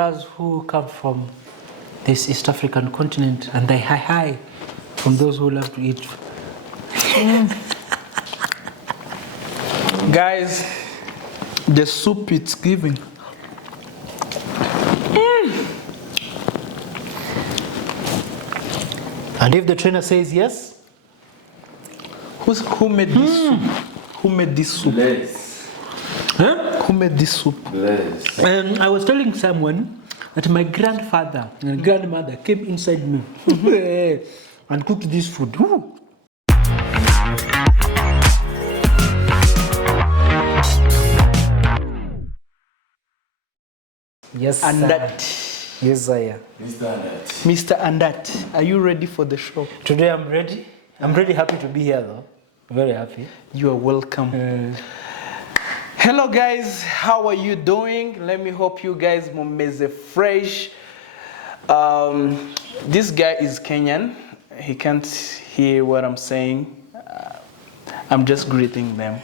Us who come from this East African continent, and they hi from those who love to eat. Guys, the soup it's giving. And if the trainer says yes, Who made this soup? Who made this soup? Bless. huh? Who made this soup? Bless. I was telling someone that my grandfather and grandmother came inside me and cooked this food. Woo. Yes, And sir. that, Yes, I am. Mr. And that, are you ready for the show? Today I'm ready. I'm really happy to be here, though. Very happy. You are welcome. Hello guys, how are you doing? Let me hope you guys mumeze fresh. This guy is Kenyan. He can't hear what I'm saying. I'm just greeting them.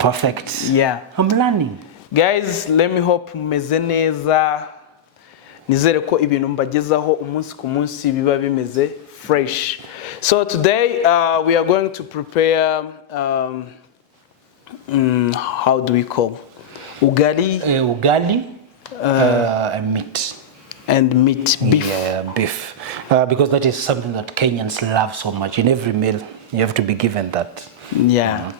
Perfect. Yeah. I'm learning. Guys, let me hope mumeze neza. Nizere ko ibintu mbagezaho umunsi ku munsi biba bimeze fresh. So today we are going to prepare how do we call ugali Ugali and meat. and meat beef. Yeah, beef. Because that is something that Kenyans love so much. In every meal, you have to be given that. Yeah.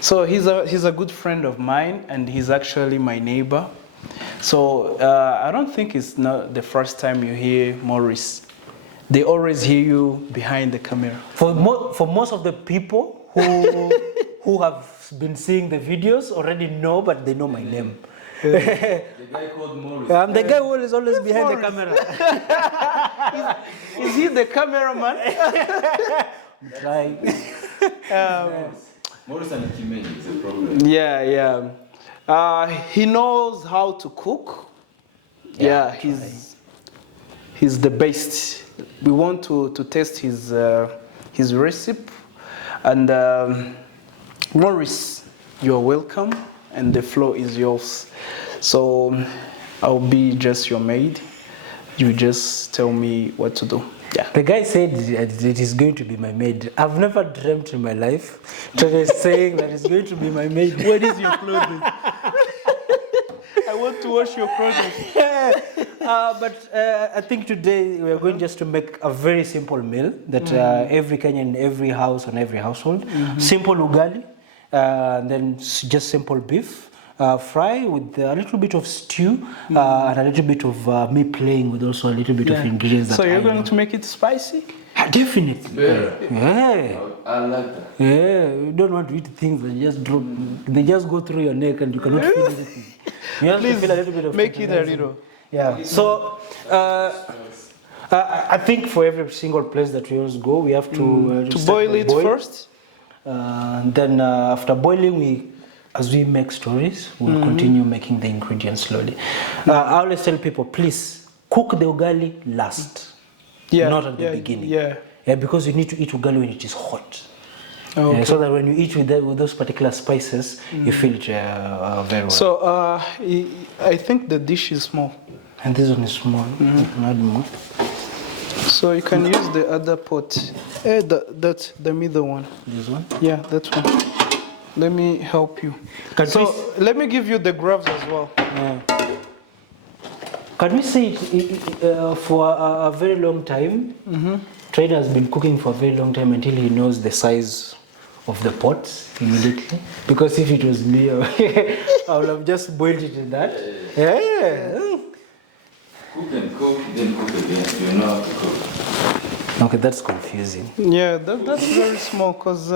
So he's a good friend of mine, and he's actually my neighbor. So I don't think it's not the first time you hear Morris. They always hear you behind the camera. For most of the people who have been seeing the videos already know, but they know my name. The guy called Morris. I'm the guy who is always behind the camera. Is he the cameraman? Try. Morris and Kimeni is a problem. Yeah. He knows how to cook. Yeah, he's the best. We want to test his recipe. And Morris, you're welcome, and the floor is yours. So I'll be just your maid. You just tell me what to do. Yeah. The guy said it is going to be my maid. I've never dreamt in my life. Trevor is saying that it's going to be my maid. Where is your clothing? I want to wash your clothing. But I think today we are going just to make a very simple meal that every Kenyan, every house and every household. Simple ugali, and then just simple beef. Fry with a little bit of stew and a little bit of me playing with also a little bit of ingredients. So you're going to make it spicy? Definitely. Yeah. I like that. Yeah. You don't want to eat things that just drop. They just go through your neck and you cannot feel anything. You have to feel a little bit of. Make it a little. Yeah. So I think for every single place that we always go, we have to Boil it first. And then after boiling, as we make stories, we'll continue making the ingredients slowly. I always tell people, please cook the ugali last, not at the beginning. Yeah, because you need to eat ugali when it is hot. Okay. So that when you eat with those particular spices, you feel it very well. So I think the dish is small. And this one is small. You can add more. So you can use the other pot. That's the middle one. This one? Yeah, that one. Let me help you. Let me give you the gloves as well. Can we say it for a very long time? Trader has been cooking for a very long time until he knows the size of the pot immediately. Because if it was me, I would have just boiled it in that. Cook and cook, then cook again. You know how to cook. Okay, that's confusing. Yeah, that's very small because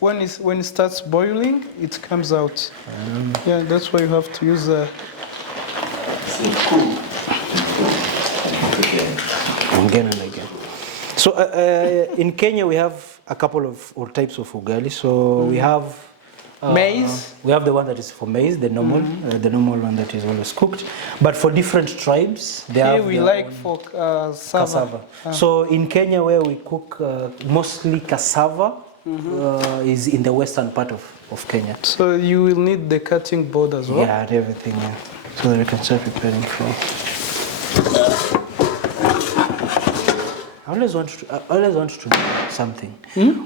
when it starts boiling, it comes out. Yeah, that's why you have to use a. Again and again. So in Kenya we have a couple of types of ugali. So we have maize. We have the one that is for maize, the normal one that is always cooked. But for different tribes, they have cassava. So in Kenya, where we cook mostly cassava, is in the western part of Kenya. So you will need the cutting board as well. Yeah, and everything. Yeah. So that we can start preparing for. I always want to know something.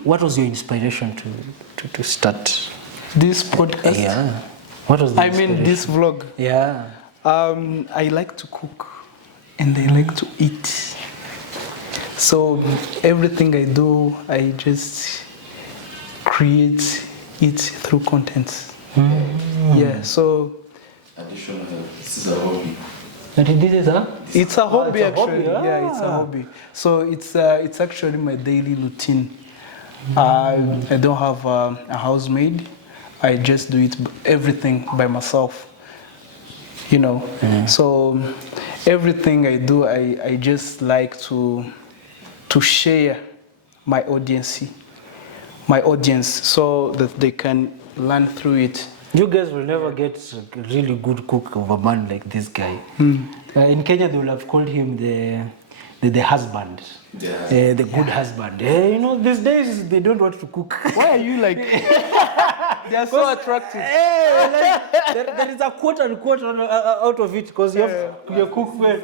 What was your inspiration to start? This podcast. Yeah. What was the inspiration? This vlog. Yeah. I like to cook and I like to eat. So everything I do, I just create it through content. Yeah, so Additional help. This is a hobby. And this is it's a hobby it's a actually. hobby, Yeah, it's a ah. hobby. So it's actually my daily routine. I don't have a housemaid. I just do it everything by myself. You know. So everything I do, I just like to share my audience, so that they can learn through it. You guys will never get a really good cook of a man like this guy. In Kenya, they will have called him the husband, the good husband. You know, these days they don't want to cook. Why are you like? They are so attractive. There is a quote unquote out of it because you have your cook well.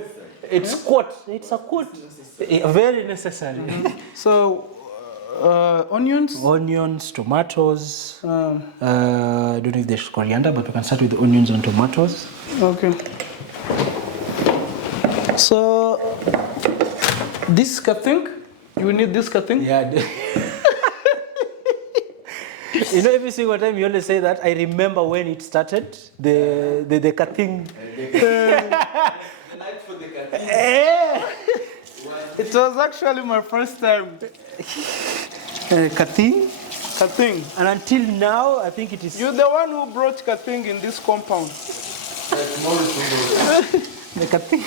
It's quote. It's a quote. Very necessary. So, Onions, tomatoes. I don't know if there's coriander, but we can start with the onions and tomatoes. Okay. So, this cutting, you need this cutting? Yeah. You know, every single time you always say that, I remember when it started, the cutting. It was actually my first time. Cutting. Cutting. And until now, I think it is. You're the one who brought cutting in this compound. The cutting.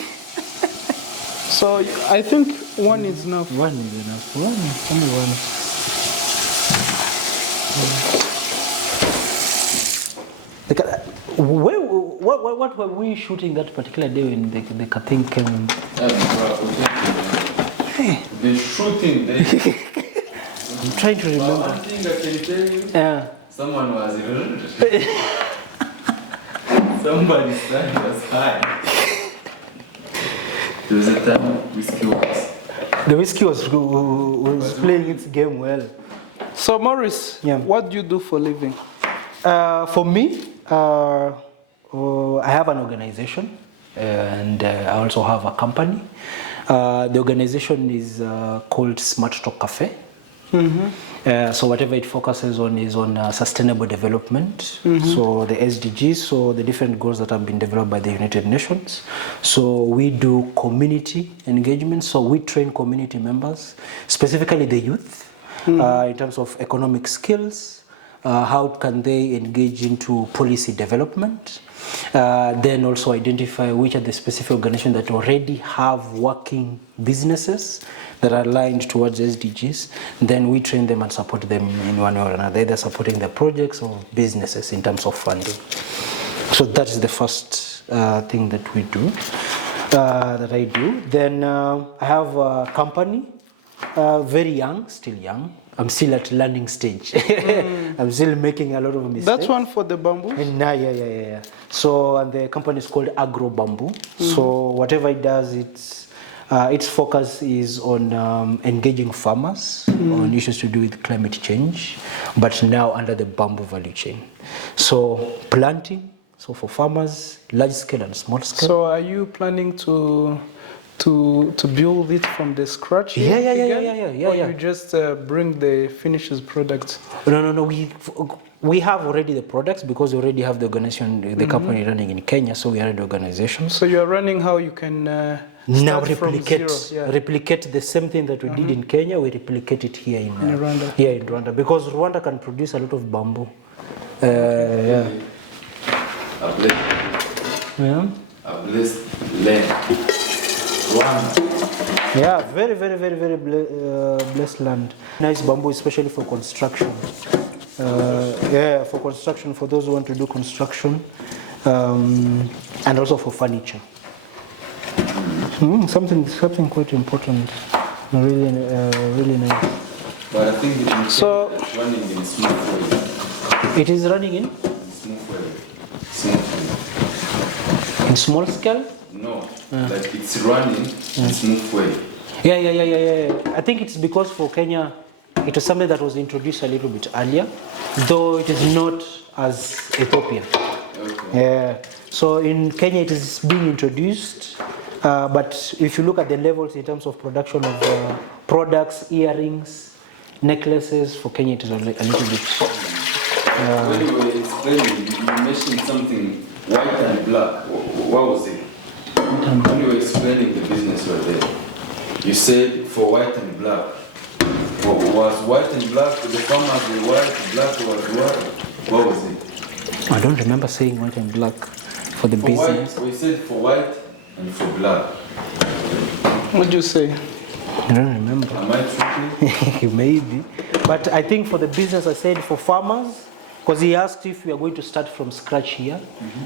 So I think one is enough. One is enough. Only one. What were we shooting that particular day when the cutting came? The shooting. I'm trying to remember. One thing I can tell you. Yeah. Someone was. Somebody's son was high. There was a time whiskey was. The whiskey was playing its game well. So Morris, what do you do for living? For me, I have an organization and I also have a company. The organization is called Smart Talk Cafe. So whatever it focuses on is on sustainable development. So the SDGs, so the different goals that have been developed by the United Nations. So we do community engagement. So we train community members, specifically the youth, in terms of economic skills. How can they engage into policy development? Then also identify which are the specific organizations that already have working businesses that are aligned towards SDGs. Then we train them and support them in one way or another, either supporting the projects or businesses in terms of funding. So that is the first thing that we do, that I do. Then I have a company, very young, still young. I'm still at learning stage. I'm still making a lot of mistakes. That's one for the bamboo? Yeah. So, and the company is called Agro Bamboo. So whatever it does, its focus is on engaging farmers on issues to do with climate change, but now under the bamboo value chain. So planting, so for farmers, large scale and small scale. So are you planning to build it from the scratch? Yeah. Or you just bring the finished product? No. We have already the products because we already have the organization, the company running in Kenya. So we are the organization. So you are running how you can now start from zero. replicate the same thing that we did in Kenya. We replicate it here in Rwanda. Here in Rwanda because Rwanda can produce a lot of bamboo. A blessed land. Rwanda. Yeah, very blessed land. Nice bamboo, especially for construction. For construction, for those who want to do construction, and also for furniture. Something quite important. Really nice. But I think it's running in smooth way. It is running in Smooth way. in small scale. No, like it's running in smooth way. Yeah. I think it's because for Kenya, it was something that was introduced a little bit earlier, though it is not as Ethiopian. Okay. Yeah. So in Kenya, it is being introduced, but if you look at the levels in terms of production of products, earrings, necklaces, for Kenya, it is a little bit. When you were explaining, you mentioned something white and black. What was it? When you were explaining the business right there, you said for white and black. Was white and black, the farmers were white, black was white? What was it? I don't remember saying white and black for the For business. white, we said for white and for black. What do you say? I don't remember. Am I tricky? Maybe. But I think for the business, I said for farmers, because he asked if we are going to start from scratch here.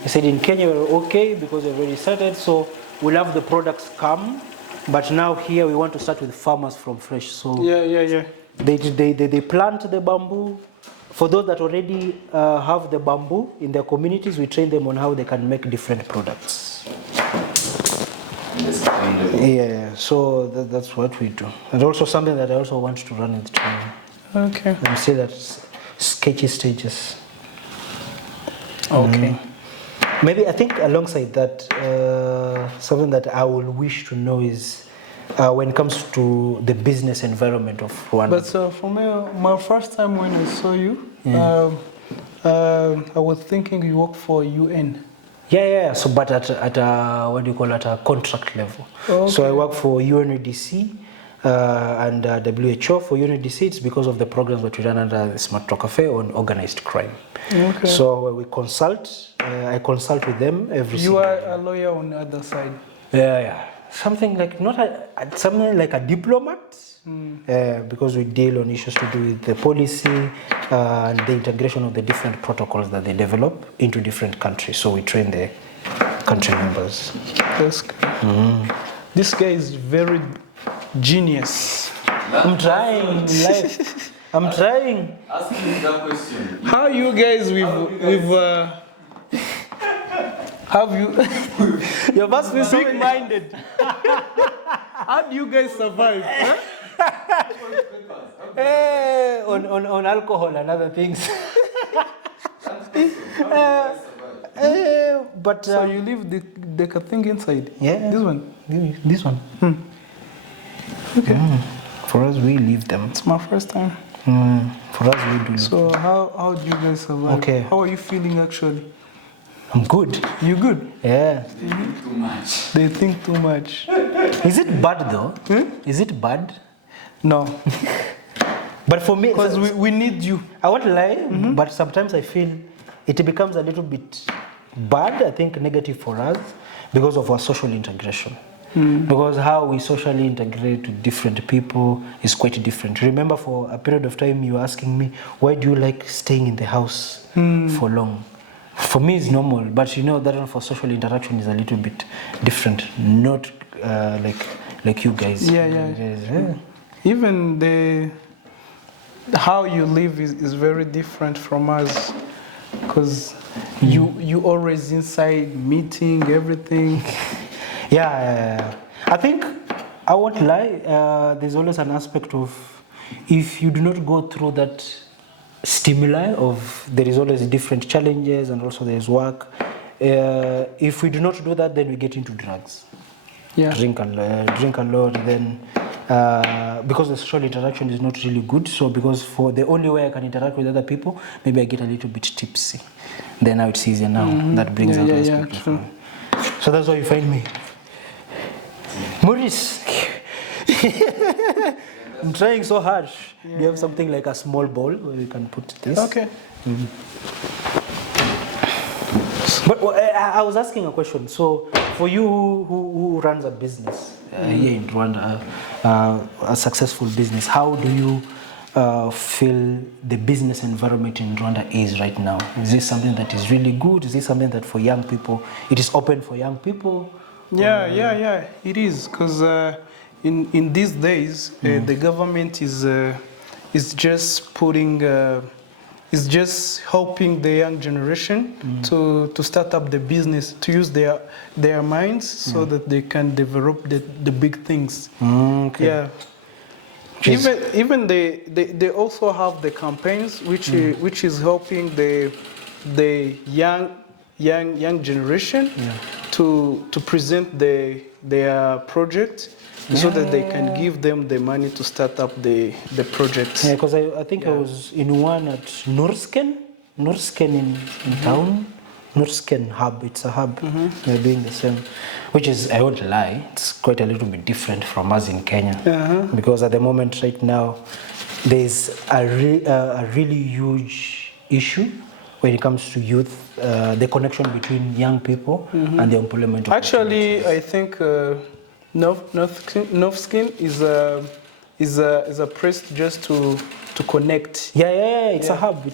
I said in Kenya we're okay because we've already started, so we'll have the products come. But now here we want to start with farmers from fresh. So Yeah. they plant the bamboo. For those that already have the bamboo in their communities, we train them on how they can make different products. Yeah, so that's what we do. And also something that I also want to run in the training. Okay. I'm still at sketchy stages. Okay. Maybe I think alongside that, something that I will wish to know is when it comes to the business environment of Rwanda. But for me, my first time when I saw you, I was thinking you work for UN. Yeah. So, but at a, what do you call it, a contract level. Okay. So I work for UNODC and WHO. For UNODC, it's because of the programs that we run under the Smart Talk Cafe on organized crime. Okay. So we consult. I consult with them every. You are a lawyer on the other side. Yeah. Something like something like a diplomat. Because we deal on issues to do with the policy and the integration of the different protocols that they develop into different countries. So we train the country members. That's good. This guy is very genius. I'm trying in life. I'm trying. Ask me that question. How you guys have you? You must be big-minded. How do you guys survive? Huh? On alcohol and other things. But So you leave the thing inside? Yeah. This one? This one. Okay. For us, we leave them. It's my first time. For us, we do. So how do you guys survive? Okay. How are you feeling actually? I'm good. You good? Yeah. Too much. They think too much. Is it bad though? Is it bad? No. But for me, Because we need you. I won't lie, but sometimes I feel it becomes a little bit bad, I think negative for us, because of our social integration. Because how we socially integrate with different people is quite different. Remember, for a period of time, you were asking me, why do you like staying in the house for long? For me, it's normal, but you know that one for social interaction is a little bit different. Not like you guys. Yeah. Even how you live is very different from us, because you always inside meeting everything. Yeah. I think I won't lie. There's always an aspect of if you do not go through that stimuli of there is always different challenges and also there's work. If we do not do that, then we get into drugs. Yeah. Drink a lot, then because the social interaction is not really good. So because for the only way I can interact with other people, maybe I get a little bit tipsy. Then now it's easier now. That brings out aspect of true. So that's why you find me. MORRİS. I'm trying so hard. Do you have something like a small bowl where we can put this? Okay. But I was asking a question. So for you who runs a business here in Rwanda, a successful business, how do you feel the business environment in Rwanda is right now? Is this something that is really good? Is this something that for young people, it is open for young people? Yeah. It is, because in these days the government is just putting is just helping the young generation to start up the business, to use their minds so that they can develop the big things. Okay. Yeah. Even they also have the campaigns which is helping the young generation to present their project so that they can give them the money to start up the projects. Yeah, because I think I was in one at Nursken in town. Nursken hub, it's a hub. They're doing the same, which is, I won't lie, it's quite a little bit different from us in Kenya. Because at the moment right now, there's a really huge issue when it comes to youth, the connection between young people and the employment. Actually, I think Novskin is a place just to connect. Yeah, it's a hub. But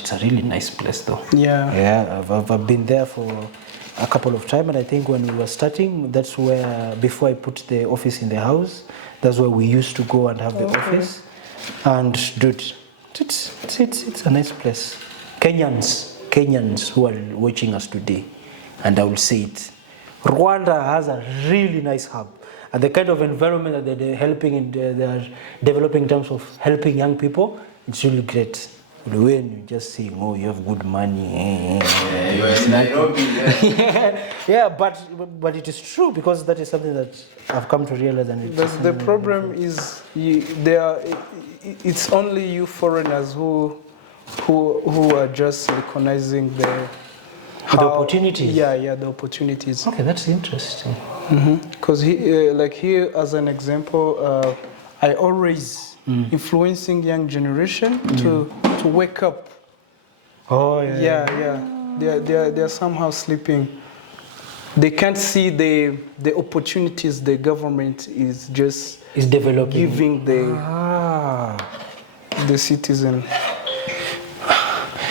it's a really nice place though. Yeah. I've been there for a couple of times, and I think when we were starting, that's where, before I put the office in the house, that's where we used to go and have the office. And dude, it's a nice place. Kenyans who are watching us today, and I will say it, Rwanda has a really nice hub. And the kind of environment that they're helping in, they're developing in terms of helping young people, it's really great. When you just saying, oh, you have good money. You're in Nairobi, Yeah, but it is true, because that is something that I've come to realize. And The problem is it's only you foreigners who are just recognizing the opportunities. Yeah, the opportunities. Okay, that's interesting. Because like here, as an example, I always influencing young generation to wake up. Oh yeah. They're somehow sleeping. They can't see the opportunities the government is developing, giving the citizen.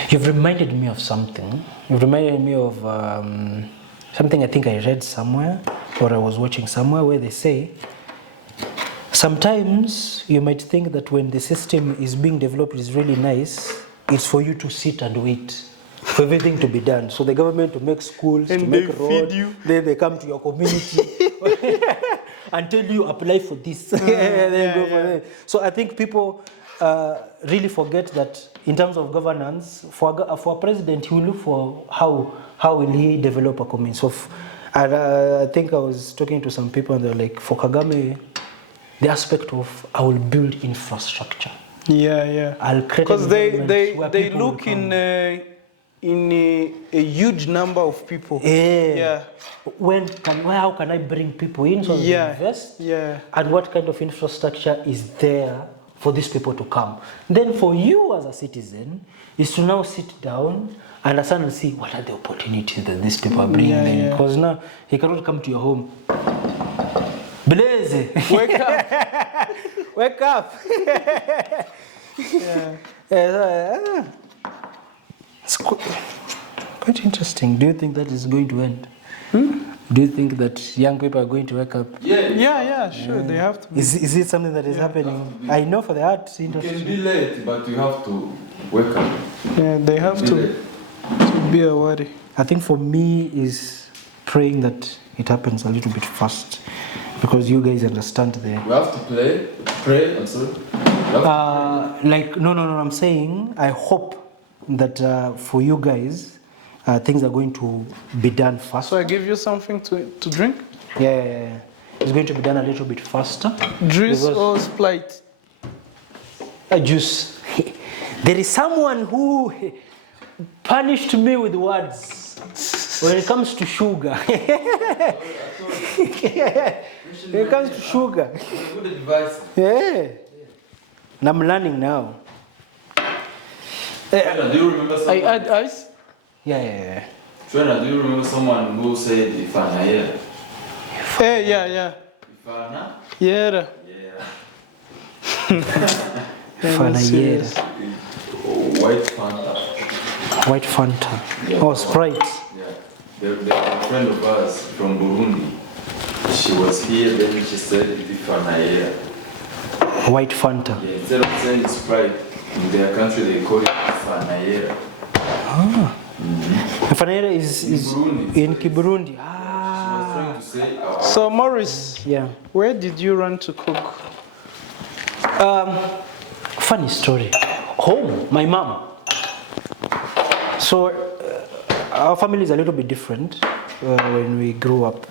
You've reminded me of something. You've reminded me of something I think I read somewhere, or I was watching somewhere, where they say sometimes you might think that when the system is being developed is really nice, it's for you to sit and wait for everything to be done. So the government to make schools, and to make feed roads, you. then they come to your community and tell you apply for this. Then go for that. So I think people really forget that in terms of governance, for a president, he will look for how will he develop a community. So and I think I was talking to some people, and they're like, for Kagame, the aspect of I will build infrastructure. Yeah. I'll create, because they look in a huge number of people. Yeah. How can I bring people in so they invest? Yeah. And what kind of infrastructure is there for these people to come? Then for you as a citizen is to now sit down, understand and see what are the opportunities that these people are bringing in. Because now he cannot come to your home. Blaze, wake up. Wake up. It's quite interesting. Do you think that is going to end? Do you think that young people are going to wake up? Yeah, sure. They have to. Is it something that is happening? I know for the arts industry. You can be late, but you have to wake up. Yeah, they have to be aware. I think for me is praying that it happens a little bit fast, because you guys understand the. We have to pray. I'm sorry. No. I'm saying I hope that for you guys, things are going to be done fast. So I give you something to drink? Yeah. It's going to be done a little bit faster. Juice or Sprite? Juice. There is someone who punished me with words when it comes to sugar. When it comes to sugar. Good advice. Yeah. And I'm learning now. Do you remember someone? I add ice? Yeah. Trina, do you remember someone who said Ifana here? Yeah. Ifana? Yeah. Fanayera. White Fanta. Yeah. Oh, Sprite. Yeah. There's a friend of ours from Burundi. She was here, then she said Ifana here. White Fanta. Yeah, instead of saying Sprite, In their country they call it fanayera. Fanayera is in Kiburundi. She was trying to say So Morris, Yeah. where did you run to cook? Funny story. Home, my mom. So our family is a little bit different when we grew up.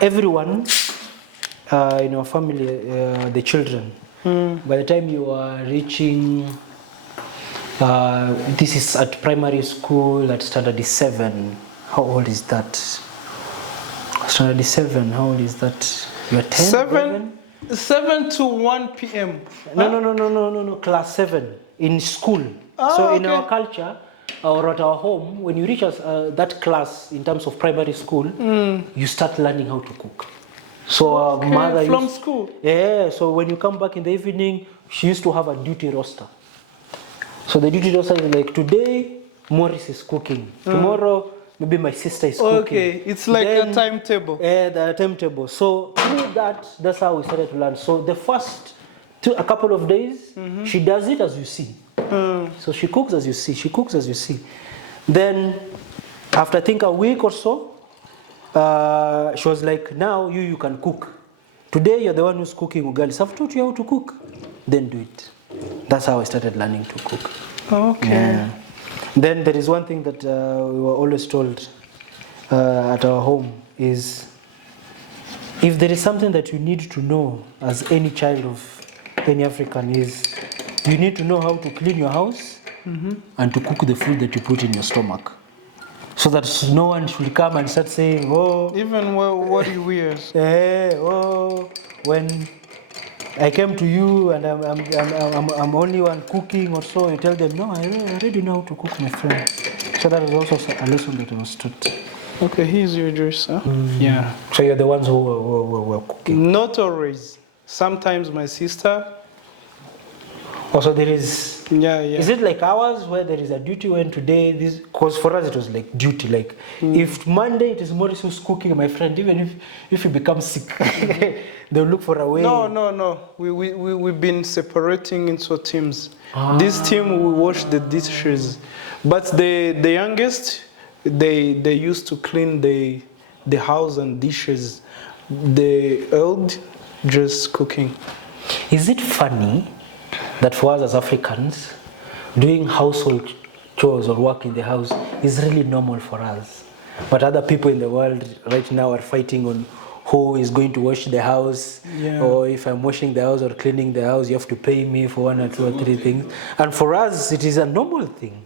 Everyone in our family, the children, by the time you are reaching, this is at primary school at standard 7. How old is that? Standard 7, how old is that? You are 10? 7 to 1 p.m. No, class 7 in school. So in our culture or at our home, when you reach that class in terms of primary school, you start learning how to cook. So our mother from school. Yeah, so when you come back in the evening, she used to have a duty roster. So the duty roster is like, today Morris is cooking. Tomorrow maybe my sister is cooking. Okay, it's like a timetable. Yeah, the timetable. So through that, that's how we started to learn. So the first a couple of days, she does it as you see. So she cooks as you see. She cooks as you see. Then after I think a week or so, she was like, now you can cook. Today you're the one who's cooking ugali. So I've taught you how to cook. Then do it. That's how I started learning to cook. Okay. Yeah. Then there is one thing that we were always told at our home is, if there is something that you need to know as any child of any African, is you need to know how to clean your house and to cook the food that you put in your stomach. So that no one should come and start saying, oh, Even what you wear. when I came to you and I'm only one cooking or so, you tell them, no, I already know how to cook, my friend. So that was also a lesson that I was taught. Okay, here's your address, huh? Yeah. So you're the ones who were cooking. Not always. Sometimes my sister. Also there is, Yeah. is it like ours where there is a duty when today, this, because for us it was like duty, like if Monday it is Morris who's cooking, my friend, even if you become sick, they'll look for a way. No. We've been separating into teams. This team will wash the dishes, but the youngest, they used to clean the house and dishes. The old just cooking. Is it funny that for us as Africans, doing household chores or work in the house is really normal for us, but other people in the world right now are fighting on who is going to wash the house, or if I'm washing the house or cleaning the house, you have to pay me for 1 or 2 or 3 things. And for us, it is a normal thing.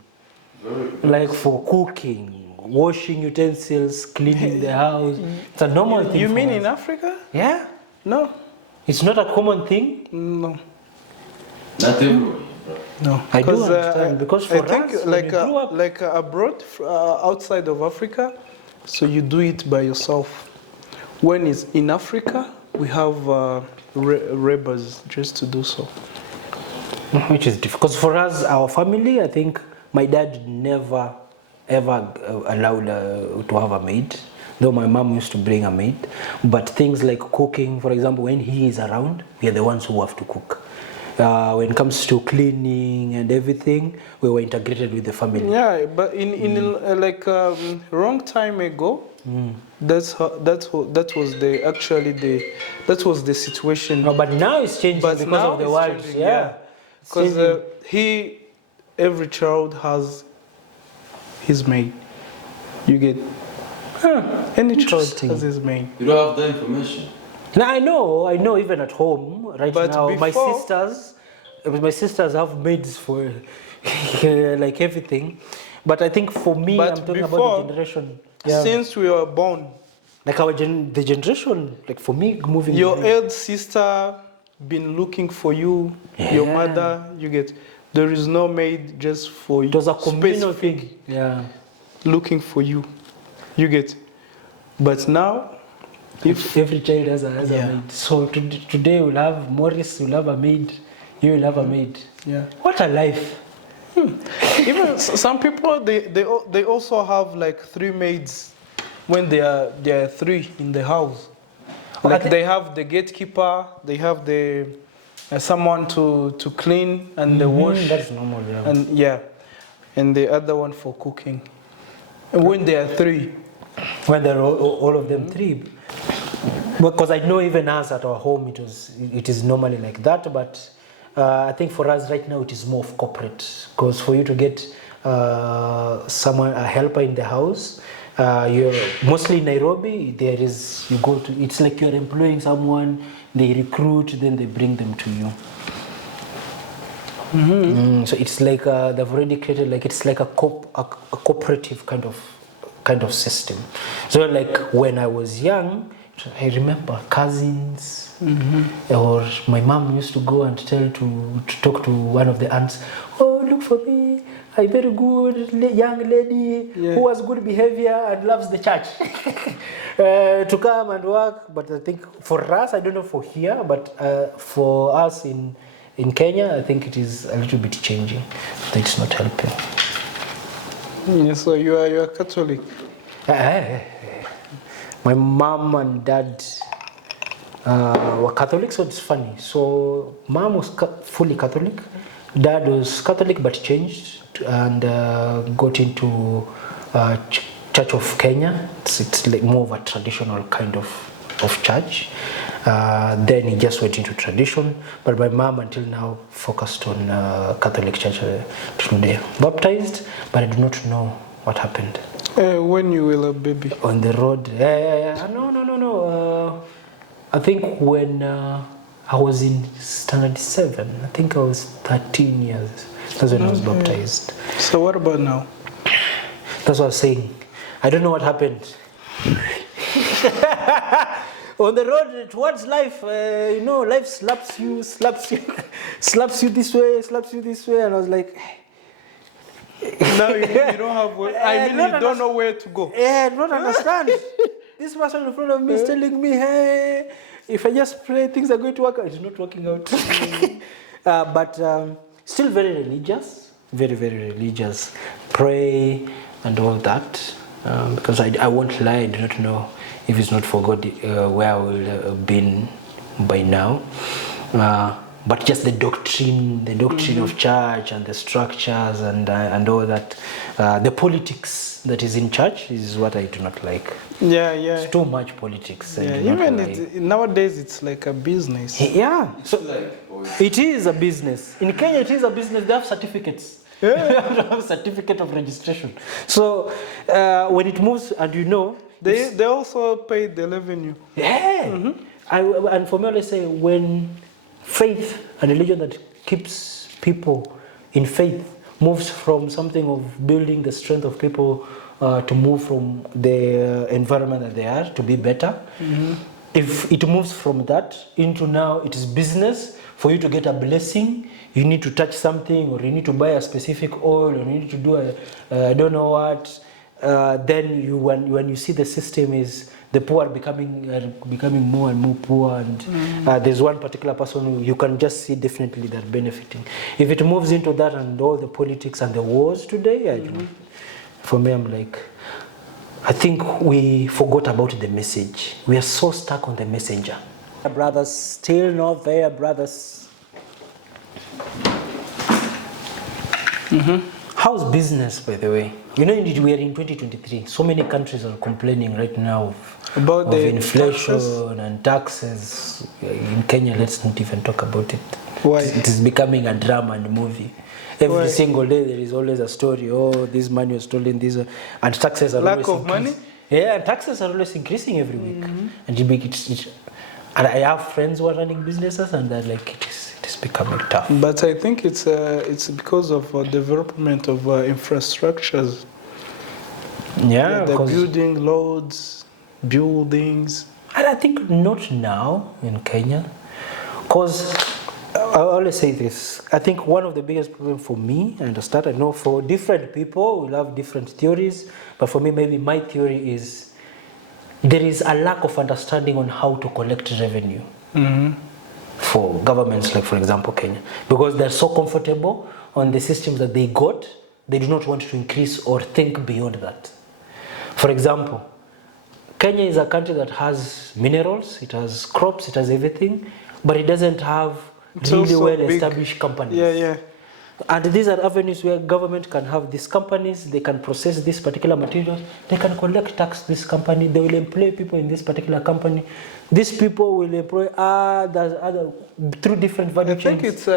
Like for cooking, washing utensils, cleaning the house, it's a normal thing. You for mean us. in Africa? Yeah. No. It's not a common thing. No. Not everywhere. No. I do understand, because for I think us, when we grew up, like abroad, outside of Africa, so you do it by yourself. When it's in Africa, we have rebels just to do so. which is difficult. Because for us, our family, I think my dad never ever allowed to have a maid, though my mom used to bring a maid. But things like cooking, for example, when he is around, we are the ones who have to cook. When it comes to cleaning and everything, we were integrated with the family. Yeah, but in long time ago, that was the situation. No, but now it's changing But because now of the it's world. changing, Yeah. Because every child has his maid. You get any child Interesting. has his maid. You don't have the information. Now I know even at home right But now, my before- sisters have maids for like everything. But I think for me, But I'm talking about before, the generation. Since we were born, Like the generation, like for me, moving. your behind. elder sister been looking for you, your Yeah. mother, you get. There is no maid just for you. It was a communal specific thing. Yeah. looking for you, you get. But now, If every child has a Yeah. maid. So today we'll have Morris, will have a maid, you will have a maid. yeah. What a life. Even some people they also have like 3 maids when they are 3 in the house. I Like think- they have the gatekeeper, they have the someone to clean and wash. That's normal, yeah. And yeah, and the other one for cooking. And when they are three. When they're all of them three. Because I know even us at our home, it is normally like that, but I think for us right now it is more of corporate. Because for you to get someone, a helper in the house, you're mostly in Nairobi, it's like you're employing someone, they recruit, then they bring them to you. So it's like they've already created, like it's like a cooperative kind of system. So like when I was young, I remember cousins, or my mom used to go and to talk to one of the aunts. Oh, look for me, a very good young lady who has good behavior and loves the church, to come and work. But I think for us, I don't know for here, but for us in Kenya, I think it is a little bit changing. It's not helping. Yeah, so you are Catholic. My mom and dad were Catholic, so it's funny. So mom was fully Catholic, dad was Catholic but changed and got into Church of Kenya. It's like more of a traditional kind of church. Then he just went into tradition, but my mom until now focused on Catholic Church today. Baptized, but I do not know what happened. When you were a baby? On the road. No. I think when I was in standard 7, I think I was 13 years. That's when I was baptized. So what about now? That's what I was saying. I don't know what happened. On the road towards life, life slaps you this way, and I was like, now you don't have don't know where to go. I don't understand. This person in front of me is telling me, hey, if I just pray, things are going to work out. It's not working out. But still very religious, very, very religious. Pray and all that. Because I won't lie, I do not know if it's not for God where I will have been by now. But just the doctrine of church and the structures and all that, the politics that is in church is what I do not like. Yeah. It's too much politics. Even nowadays it's like a business. Yeah. So it is a business. In Kenya, it is a business. They have certificates. They have certificate of registration. So when it moves, and they also pay the revenue. Yeah. And for me, let's say when faith and religion that keeps people in faith moves from something of building the strength of people to move from the environment that they are to be better. If it moves from that into now it is business, for you to get a blessing, you need to touch something, or you need to buy a specific oil, or you need to do I don't know what. Then when you see the system is the poor are becoming more and more poor, and there's one particular person who you can just see definitely they're benefiting. If it moves into that and all the politics and the wars today, I don't know. For me, I'm like, I think we forgot about the message. We are so stuck on the messenger. Brothers, still not there, brothers. How's business, by the way? Indeed, we are in 2023. So many countries are complaining right now about the inflation and taxes. In Kenya, let's not even talk about it. Why? It is becoming a drama and movie. Every single day there is always a story. Oh, this money was stolen. And taxes are lack of money. Yeah, and taxes are always increasing every week. And I have friends who are running businesses, and they're like, it is becoming tough. But I think it's because of development of infrastructures. Yeah, the building loads, buildings. And I think not now in Kenya, because I always say this. I think one of the biggest problems for me, I understand, I know for different people, we'll have different theories, but for me, maybe my theory is there is a lack of understanding on how to collect revenue for governments, like for example Kenya, because they're so comfortable on the systems that they got, they do not want to increase or think beyond that. For example, Kenya is a country that has minerals, it has crops, it has everything, but it doesn't have It's really also well big. established companies. Yeah, yeah. And these are avenues where government can have these companies, they can process these particular materials, they can collect tax this company, they will employ people in this particular company. These people will employ other through different value I think chains. it's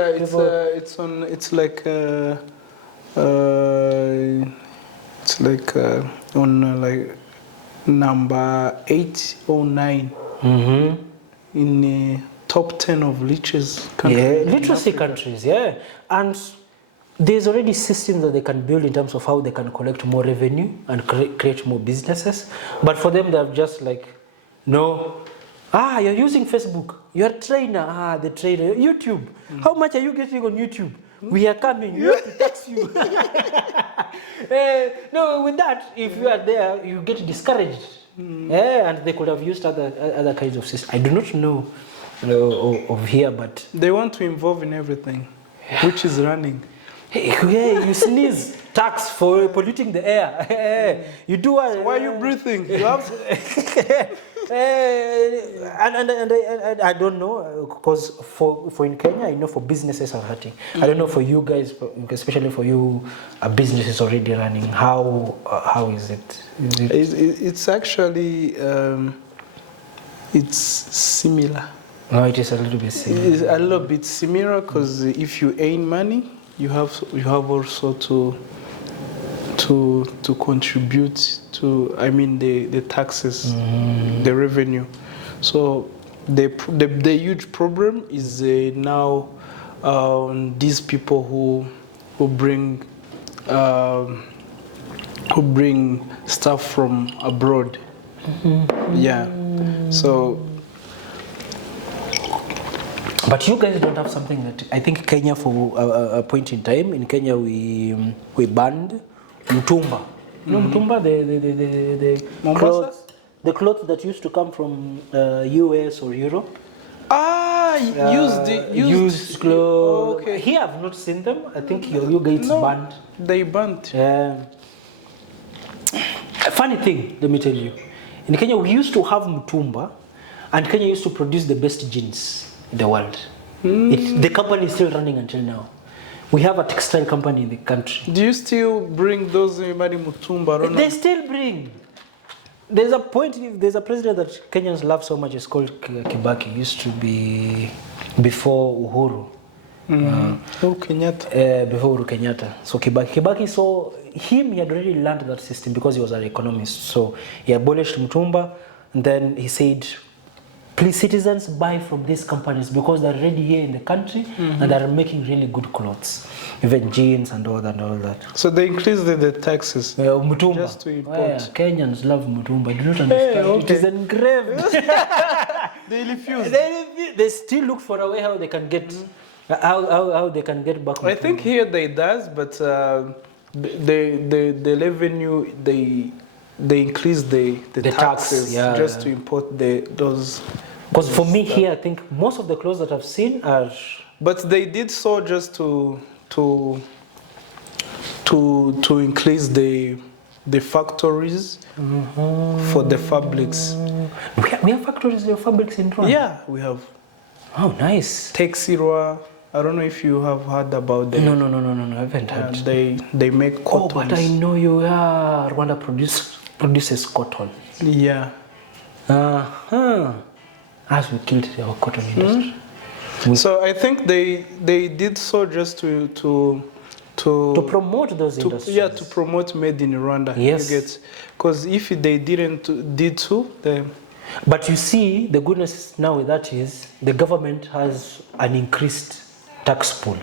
like on like number 8 or 9 in top 10 of literacy countries. Yeah, in literacy Africa. countries, yeah. And there's already systems that they can build in terms of how they can collect more revenue and create more businesses. But for them, they're just like, no, you're using Facebook, you're a trainer, the trainer, YouTube. How much are you getting on YouTube? We are coming, we have to tax you. No, with that, if you are there, you get discouraged. And they could have used other kinds of systems. I do not know of here, but They want to involve in everything, which is running. hey, you sneeze, tax for polluting the air. You do Why are you breathing? You have and I don't know, because for in Kenya, I know for businesses are hurting. I don't know for you guys, especially for you, a business is already running. How is it? It's actually it's similar. No, it is a little bit similar. It's a little bit similar because if you earn money, you have also to contribute to, I mean, the taxes, the revenue. So the huge problem is now these people who bring stuff from abroad. Yeah. So. But you guys don't have something that I think Kenya, for a point in time in Kenya, we banned mtumba. You know mtumba, the clothes that used to come from US or Europe. Used clothes. Okay. Here I've not seen them. I think you guys banned. They banned. A funny thing, let me tell you. In Kenya, we used to have mtumba, and Kenya used to produce the best jeans in the world. The company is still running until now. We have a textile company in the country. Do you still bring those Mari Mutumba? They still bring. There's a president that Kenyans love so much. It's called Kibaki. Used to be before Uhuru. Uhuru Kenyatta. Before Uhuru Kenyatta. So Kibaki saw him. He had already learned that system because he was an economist. So he abolished Mutumba, and then he said, please, citizens, buy from these companies because they're already here in the country and they're making really good clothes, even jeans and all that. So they increased the taxes Mutumba. Just to import. Kenyans love Mutumba. I do not understand. Okay. It is engraved. They refuse. They still look for a way how they can get how they can get back. I think here they does, but the revenue they increase the taxes just to import those. Because for me here, I think most of the clothes that I've seen are. But they did so just to increase the factories for the fabrics. We have factories and fabrics in Rwanda. Yeah, we have. Oh, nice. Texirwa. I don't know if you have heard about them. No, I haven't heard. They make cotton. Oh, but I know Rwanda produces cotton. Yeah. As we killed our cotton industry. So I think they did so just to promote those industries. Yeah, to promote made in Rwanda. Yes. Because if they did so, then. But you see, the goodness now with that is the government has an increased tax pool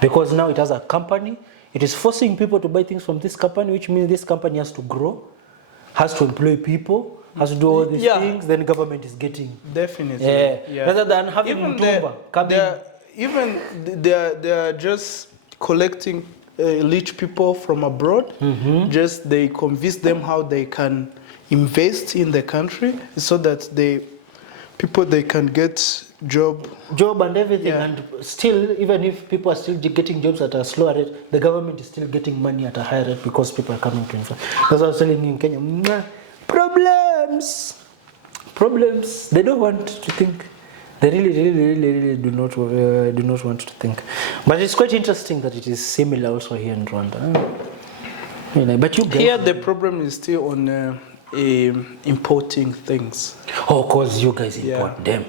because now it has a company. It is forcing people to buy things from this company, which means this company has to grow, has to employ people, has to do all these things. Then government is getting definitely rather than having Mutumba coming. They are just collecting rich people from abroad. Just they convince them how they can invest in the country so that they can get job and everything, and still, even if people are still getting jobs at a slower rate, the government is still getting money at a higher rate because people are coming to invest. That's what I was telling you in Kenya. Problems. They don't want to think. They really do not want to think. But it's quite interesting that it is similar also here in Rwanda. But you guys, Here the problem is still on importing things. oh, cause you guys import them.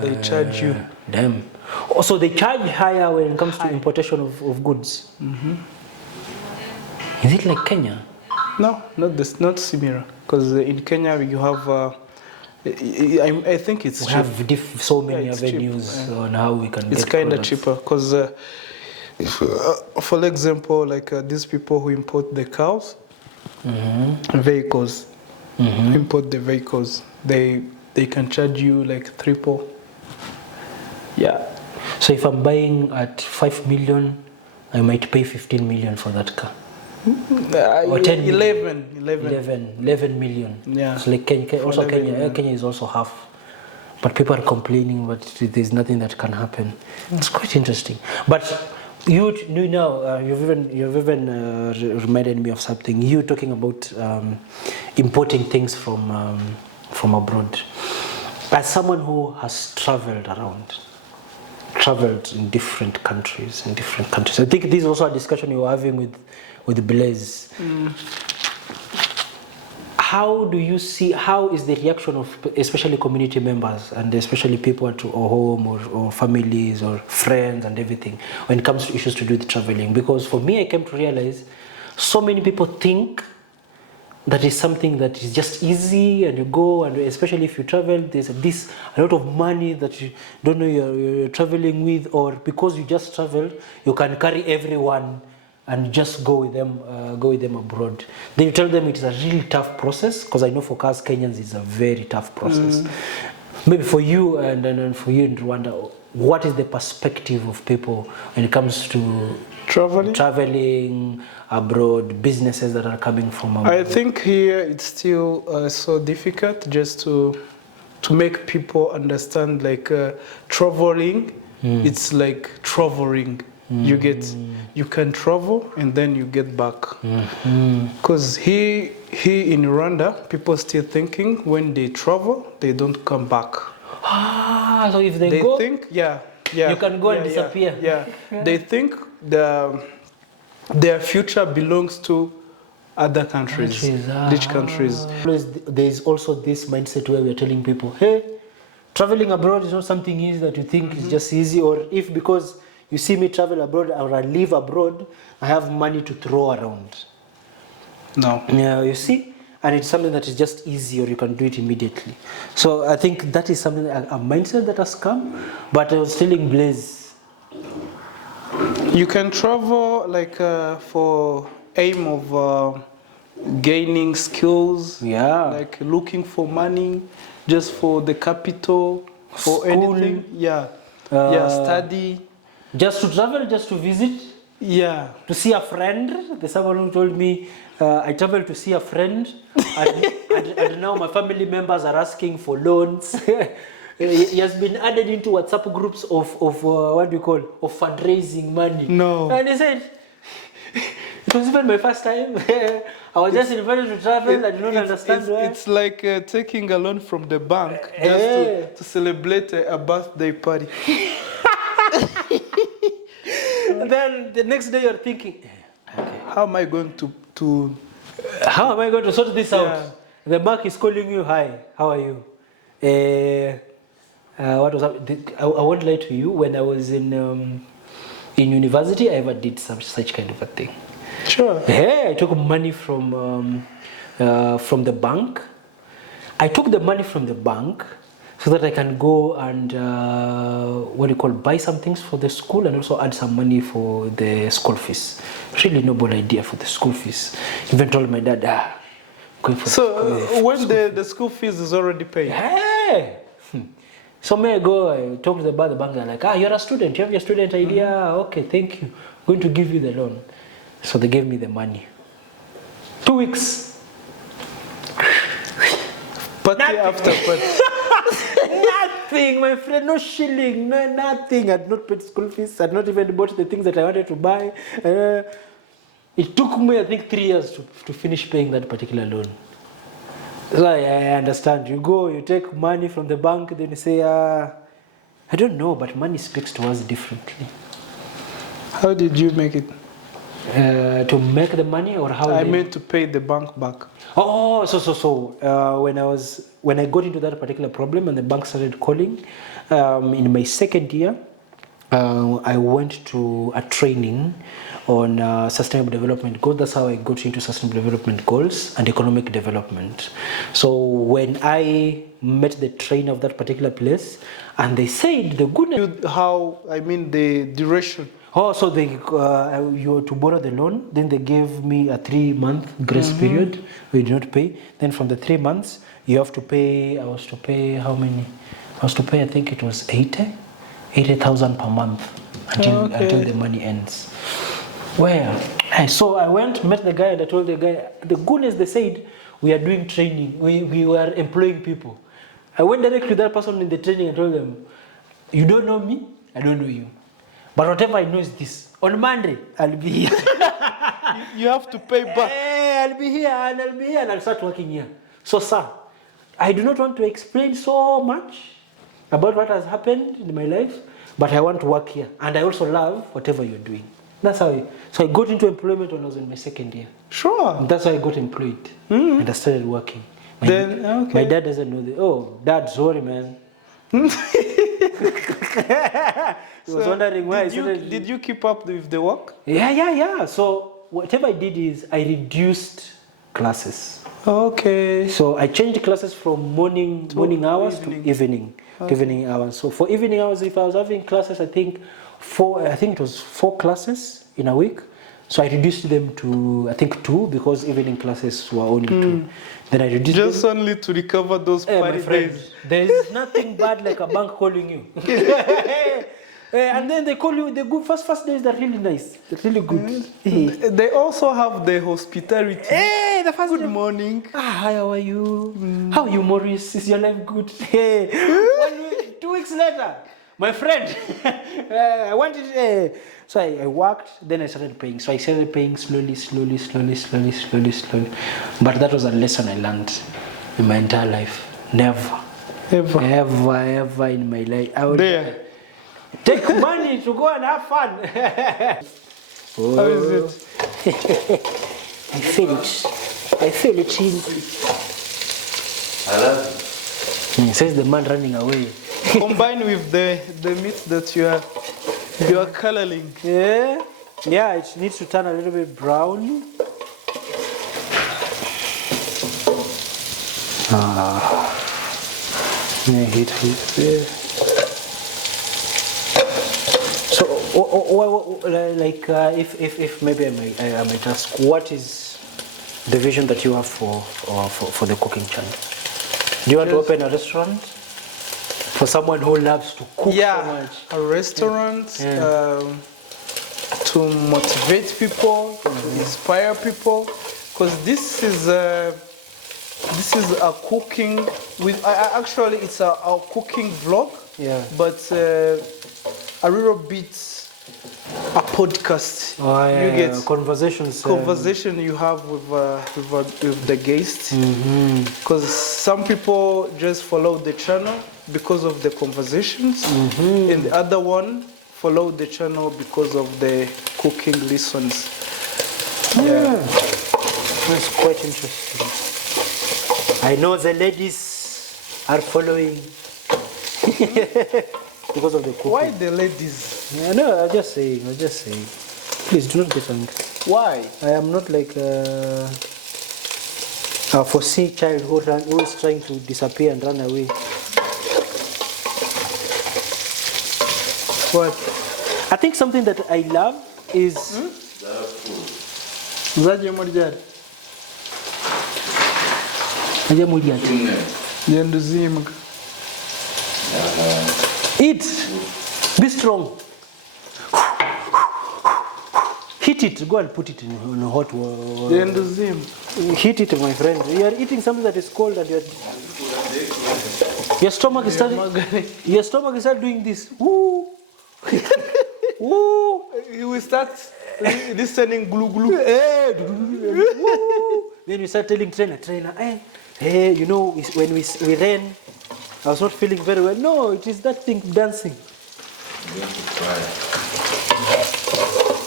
They charge you. Them. Also, they charge higher when it comes to importation of goods. Is it like Kenya? No, not similar. Because in Kenya you have, I think it's We cheap. have so many it's cheap, avenues on how we can It's get kind of products. cheaper because, for example, like these people who import the cows, vehicles, import the vehicles, they can charge you like triple. Yeah. So if I'm buying at 5 million, I might pay 15 million for that car. Or 10 million. 11 million. Yeah. It's like Kenya. Also 11 Kenya, million. Kenya is also half. But people are complaining, but there's nothing that can happen. It's quite interesting. But you now, you've even reminded me of something. You talking about importing things from abroad. As someone who has traveled in different countries, I think this is also a discussion you were having with Blaise. How do you see, how is the reaction of especially community members and especially people at home or families or friends and everything when it comes to issues to do with traveling? Because for me, I came to realize so many people think that is something that is just easy and you go, and especially if you travel, there's a lot of money that you don't know you're traveling with, or because you just traveled, you can carry everyone and just go with them abroad. Then you tell them it's a really tough process, because I know for us Kenyans it's a very tough process. Maybe for you and for you in Rwanda, what is the perspective of people when it comes to traveling abroad, businesses that are coming from abroad? I think here it's still so difficult just to make people understand, like traveling, it's like traveling. You can travel and then you get back. Because here in Rwanda, people still thinking when they travel, they don't come back. So if they go, think, you can go and disappear. They think their future belongs to other countries, rich countries. There is also this mindset where we are telling people, hey, traveling abroad is not something easy that you think is just easy, or if because you see me travel abroad or I live abroad, I have money to throw around. No. Yeah, you see? And it's something that is just easy, or you can do it immediately. So I think that is something, a mindset that has come. But I was telling Blaise, you can travel like for aim of gaining skills, like looking for money, just for the capital, for School. anything. Study. Just to travel, just to visit, to see a friend. There's someone who told me, I traveled to see a friend, and now my family members are asking for loans. He has been added into WhatsApp groups of what do you call, of fundraising money. No. And he said, it was even my first time. I was just invited to travel. I did not understand why. It's like taking a loan from the bank just to celebrate a birthday party. And then the next day you're thinking, how am I going to how am I going to sort this out? The bank is calling you, hi, how are you? What was that? I won't lie to you, when I was in university, I ever did such kind of a thing. Sure. I took money from the bank. I took the money from the bank so that I can go and buy some things for the school, and also add some money for the school fees. Really noble idea for the school fees. Even told my dad, going for when the school fees is already paid. So may I go, I talk to the bank, they're like, you're a student, you have your student ID, okay, thank you. I'm going to give you the loan. So they gave me the money. 2 weeks. Party after party. Nothing, my friend, no shilling, no nothing. I had not paid school fees, I had not even bought the things that I wanted to buy. It took me, I think, 3 years to finish paying that particular loan. So I understand. You go, you take money from the bank, then you say, I don't know, but money speaks to us differently. How did you make it? To make the money, or how? I meant to pay the bank back. Oh, when I got into that particular problem and the bank started calling, in my second year, I went to a training on sustainable development goals. That's how I got into sustainable development goals and economic development. So when I met the trainer of that particular place, and they said the goodness. How, I mean the duration. Oh, so they you were to borrow the loan, then they gave me a 3-month grace period. We did not pay. Then from the 3 months, you have to pay. I was to pay how many? I was to pay. I think it was 80,000 per month until the money ends. Well, so I went, met the guy, and I told the guy, the goodness, they said, we are doing training, we were employing people. I went directly to that person in the training and told them, you don't know me, I don't know you. But whatever I know is this. On Monday, I'll be here. You have to pay back. I'll be here, and I'll start working here. So, sir, I do not want to explain so much about what has happened in my life, but I want to work here. And I also love whatever you're doing. That's how so I got into employment when I was in my second year. Sure. That's how I got employed. And I started working. My dad doesn't know this. Oh, Dad, sorry, man. He was wondering why I started. Did you keep up with the work? Yeah. So whatever I did is I reduced classes. Okay. So I changed classes from morning hours to evening hours. So for evening hours, if I was having classes, I think it was 4 classes in a week. So I reduced them to, I think, 2, because evening classes were only 2. Then I reduced just them. only to recover those party days. There is nothing bad like a bank calling you. And then they call you, the good first days, they're really nice. They're really good. They also have the hospitality. Hey, the first Good morning. Hi, how are you? How are you, Morris? Is your life good? 2 weeks later, my friend, I wanted. So I worked, then I started paying. So I started paying slowly. But that was a lesson I learned in my entire life. Never in my life. I would take money to go and have fun. How is it? I feel it. I love it. Says the man running away. Combined with the meat that you are coloring. Yeah, it needs to turn a little bit brown. Heat there. So, if maybe I might ask, what is the vision that you have for the cooking channel? Do you want to open a restaurant? For someone who loves to cook so much. A restaurant to motivate people, to inspire people, because this is a cooking with. Actually, it's a cooking vlog. Yeah. But a little bit a podcast. You get conversation you have with the guests. Because some people just follow the channel because of the conversations, and the other one follow the channel because of the cooking lessons. Yeah, that's quite interesting. I know the ladies are following because of the cooking. Why the ladies? Yeah, no, I'm just saying. Please do not get angry. Why? I am not like a foresee child who is trying to disappear and run away. What? I think something that I love is. Zaje moja. Eat. Be strong. Heat it. Go and put it in hot water. Heat it, my friend. You are eating something that is cold, and your stomach is starting. Your stomach is starting doing this. Woo. Woo. You will start listening glue glue. Then we start telling trainer, hey, you know, when we ran I was not feeling very well. No, it is that thing dancing. I'm going to try.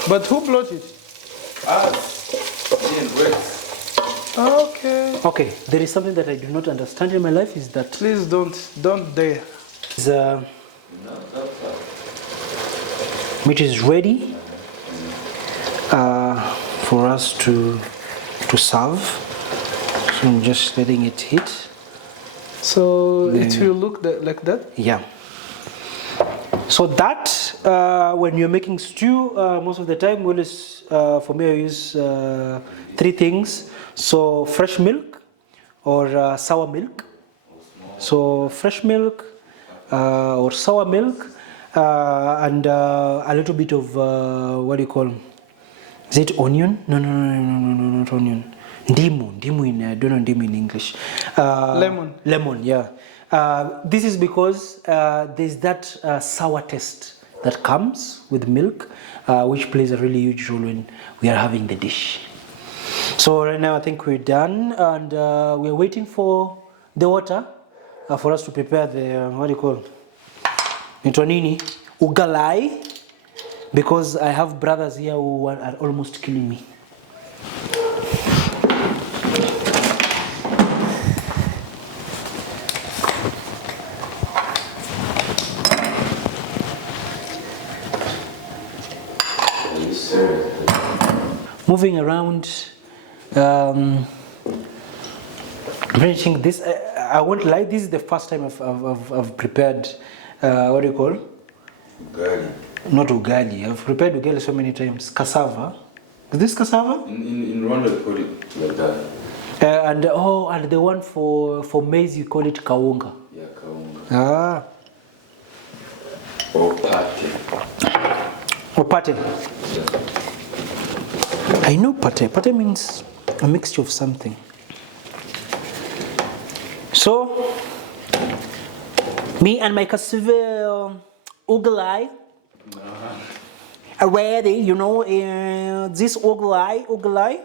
But who brought it? Us. Me and Rex. Okay. Okay, there is something that I do not understand in my life is that Please don't dare. is, meat is ready for us to serve. So I'm just letting it heat. So it will look like that? Yeah. So that when you're making stew, most of the time, for me I use 3 things. So fresh milk or sour milk. So fresh milk or sour milk and a little bit of what do you call? Is it onion? No, not onion. Ndimu in I don't know ndimu in English. Lemon, yeah. This is because there's that sour taste that comes with milk, which plays a really huge role when we are having the dish. So right now I think we're done, and we're waiting for the water for us to prepare the what do you call? Nini? Ugali, because I have brothers here who are almost killing me. Moving around, finishing this. I won't lie. This is the first time I've prepared. What do you call? Ugali. Not ugali. I've prepared ugali so many times. Cassava. Is this cassava? In Rwanda we call it like that. And the one for maize you call it kaunga. Yeah, kaunga. Ah. Or pate. Or pate. Yeah. I know pate. Pate means a mixture of something. So, me and my cassava ugali are ready. You know, this ugali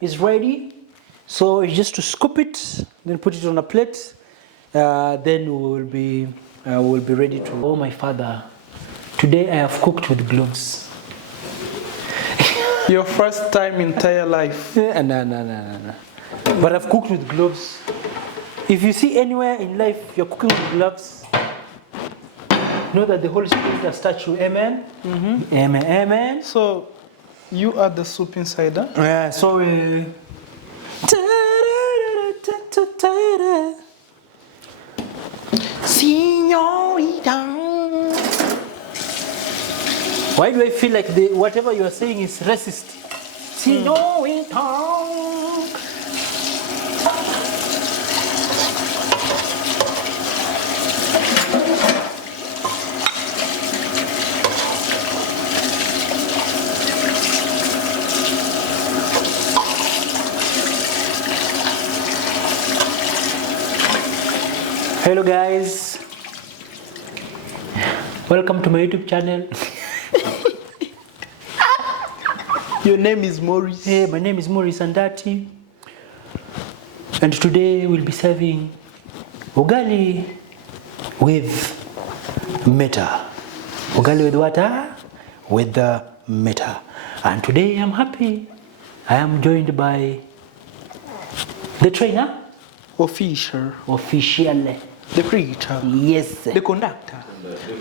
is ready. So it's just to scoop it, then put it on a plate. Then we will be ready to. Oh, my father! Today I have cooked with gloves. Your first time in entire life. No. But I've cooked with gloves. If you see anywhere in life you're cooking with gloves, know that the Holy Spirit has touched you. Amen. Mm-hmm. Amen. So, you are the soup insider. Yeah. So. Why do I feel like whatever you are saying is racist? Hello guys, welcome to my YouTube channel. Your name is Morris. Hey, my name is Morris Andati, and today we'll be serving ugali with meta. Ugali with water, with the meta. And today I'm happy. I am joined by the trainer. Official. The preacher. Yes. The conductor.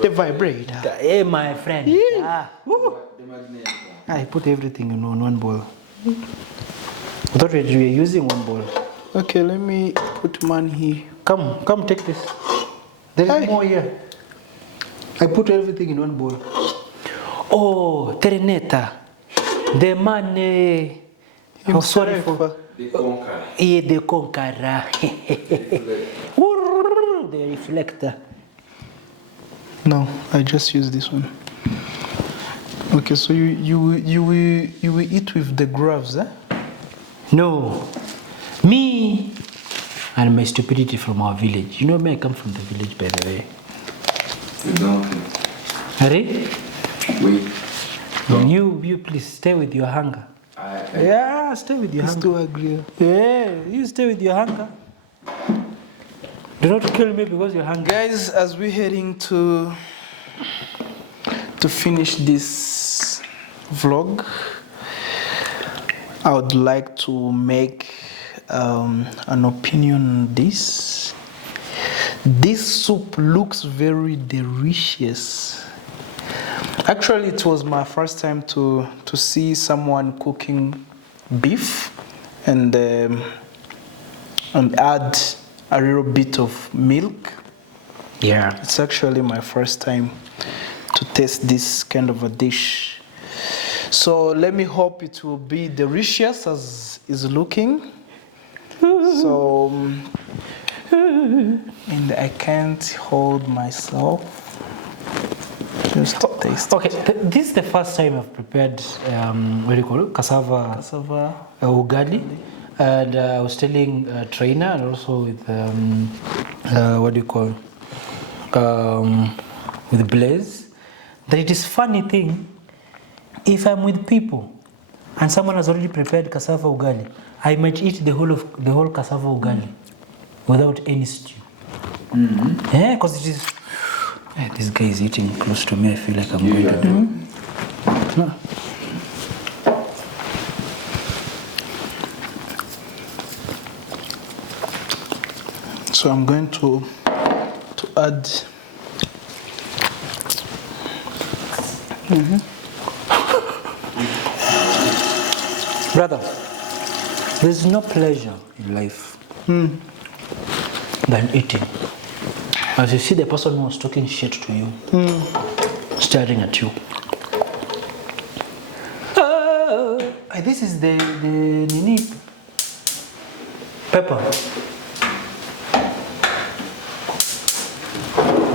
The vibrator. Hey, my friend. Yeah. The magnet. I put everything in one bowl. I thought we were using one bowl. Okay, let me put mine here. Come, take this. There is more here. I put everything in one bowl. Oh, Tereneta. The man. I'm sorry for. The conqueror. Yeah, the conqueror. The reflector. No, I just use this one. Okay, so you will eat with the gloves, eh? No, me and my stupidity from our village. You know me, I come from the village, by the way. You don't. Ready? Wait. You please stay with your hunger. Yeah, stay with your it's hunger. too agree. Yeah, you stay with your hunger. Do not kill me because you're hungry. Guys, as we're heading to finish this vlog, I would like to make an opinion on this. This soup looks very delicious. Actually, it was my first time to see someone cooking beef and add a little bit of milk. Yeah. It's actually my first time to taste this kind of a dish. So let me hope it will be delicious as is looking. So, and I can't hold myself. Just taste. Okay, this is the first time I've prepared, what do you call it? Cassava ugali. And I was telling Trainer and also with, what do you call with Blaze, that it is funny thing, if I'm with people and someone has already prepared cassava ugali, I might eat the whole cassava ugali without any stew. Yeah, because it is. This guy is eating close to me. I feel like I'm going to do. So I'm going to add. Brother, there's no pleasure in life than eating. As you see the person who was talking shit to you, staring at you. This is the nini pepper.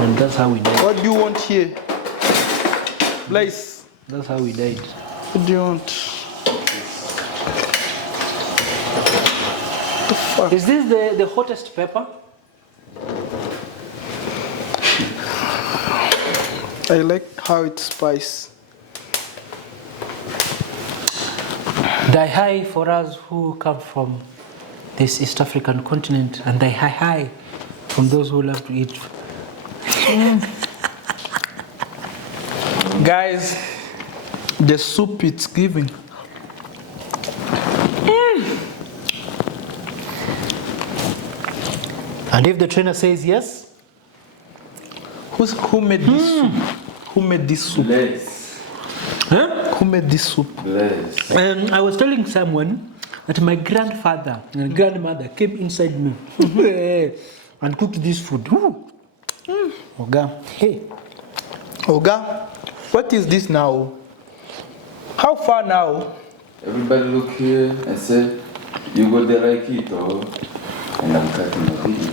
And that's how we died. What do you want here? Blaze. That's how we died. What do you want? Is this the hottest pepper? I like how it's spiced. Die high for us who come from this East African continent, and die high from those who love to eat. Guys, the soup it's giving. And if the trainer says yes, who made this soup? Who made this soup? Bless. huh? Who made this soup? Bless. I was telling someone that my grandfather and grandmother came inside me and cooked this food. Oga. Hey, Oga, what is this now? How far now? Everybody look here and say, you go there like it, or and I'm cutting a video.